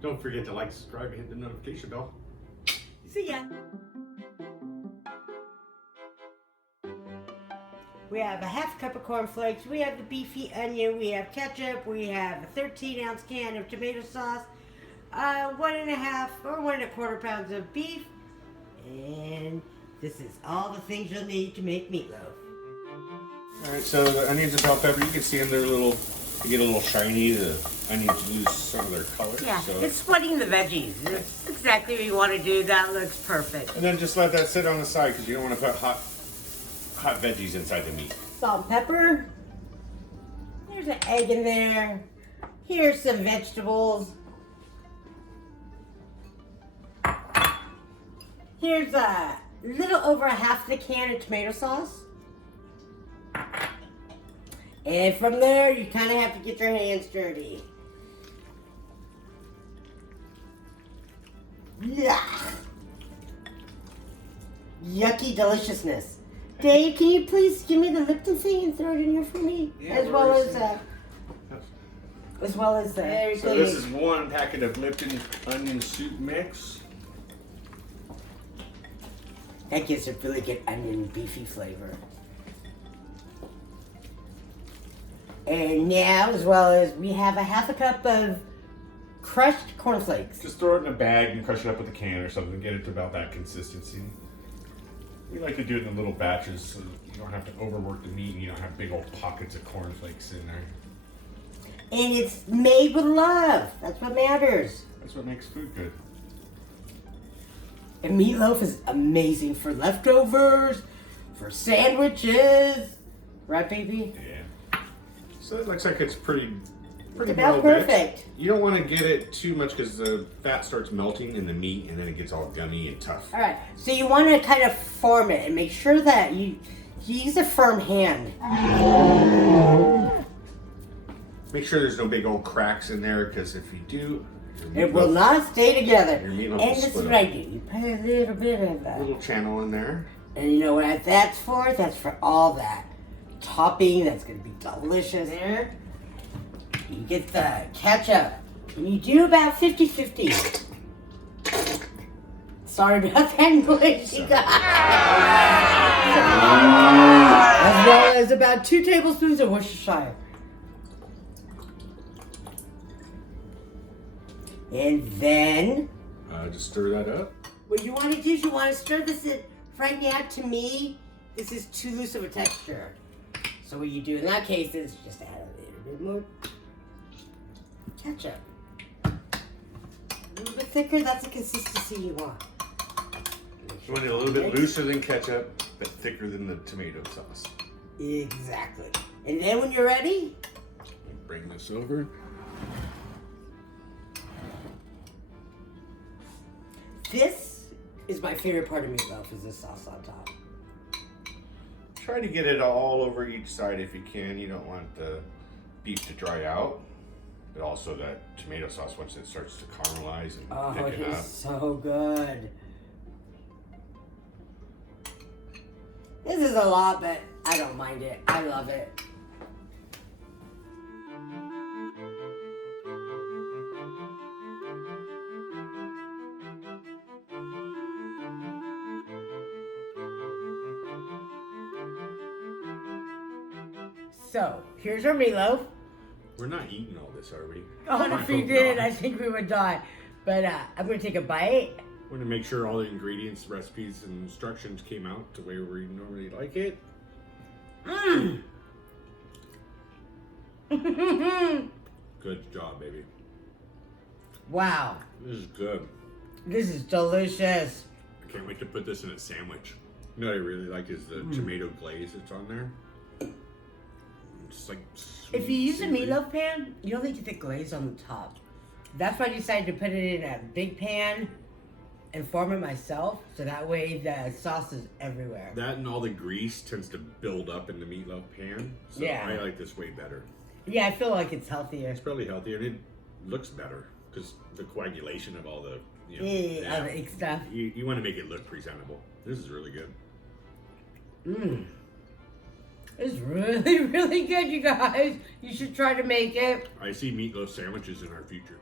Don't forget to like, subscribe, and hit the notification bell. See ya. We have a half cup of cornflakes, we have the beefy onion, we have ketchup, we have a 13-ounce can of tomato sauce, 1.5 or 1 1/4 pounds of beef, and this is all the things you'll need to make meatloaf. Alright, so the onions and bell pepper, you can see them, they're a little, they get a little shiny, the onions lose some of their color. Yeah, so. it's sweating the veggies. That's exactly what you want to do. That looks perfect. And then just let that sit on the side because you don't want to put hot veggies inside the meat. Salt and pepper. There's an egg in there. Here's some vegetables. Here's a little over a half the can of tomato sauce. And from there, you kind of have to get your hands dirty. Yeah. Yucky deliciousness. Dave, can you please give me the Lipton thing and throw it in here for me? Yeah, as well as so this is 1 packet of Lipton onion soup mix. That gives a really good onion beefy flavor. And now, as well as, we have a half a cup of crushed cornflakes. Just throw it in a bag and crush it up with a can or something. Get it to about that consistency. We like to do it in little batches so you don't have to overwork the meat and you don't have big old pockets of cornflakes in there. And it's made with love. That's what matters. That's what makes food good. And meatloaf is amazing for leftovers, for sandwiches. Right, baby? Yeah. So it looks like it's pretty about well perfect. mixed. You don't want to get it too much because the fat starts melting in the meat and then it gets all gummy and tough. All right, so you want to kind of form it and make sure that you use a firm hand. Make sure there's no big old cracks in there because if you do, it will not stay together. Your meatloaf will And this is split what I do. You put a little bit of a little channel in there. And you know what that's for? That's for all that topping. That's going to be delicious. There. You get the ketchup. And you do about 50-50. Sorry about that English. As well as about 2 tablespoons of Worcestershire. And then Just stir that up. what you want to do is you want to stir this in. Right now, to me, this is too loose of a texture. So what you do in that case is just add a little bit more ketchup. A little bit thicker, that's the consistency you want. You want it a little bit looser than ketchup, but thicker than the tomato sauce. Exactly. And then when you're ready, Bring this over. this is my favorite part of meatloaf, is the sauce on top. Try to get it all over each side if you can. You don't want the beef to dry out, but also that tomato sauce, once it starts to caramelize and Oh, thicken it is up. so good. This is a lot, but I don't mind it. I love it. So, here's our meatloaf. We're not eating all this, are we? Oh, if we did, I think we would die. But I'm going to take a bite. Want to make sure all the ingredients, recipes, and instructions came out to where we normally like it. Mmm. Good job, baby. Wow. This is good. This is delicious. I can't wait to put this in a sandwich. You know what I really like is the tomato glaze that's on there. It's like sweet, If you use a savory. meatloaf pan, you don't need to get glaze on the top. That's why I decided to put it in a big pan and form it myself, so that way the sauce is everywhere. That and all the grease tends to build up in the meatloaf pan. So Yeah. I like this way better. Yeah, I feel like it's healthier. It's probably healthier and it looks better because the coagulation of all the, you know, Yeah, other stuff. You want to make it look presentable. This is really good. Mmm. It's really, really good, you guys. You should try to make it. I see meatloaf sandwiches in our future.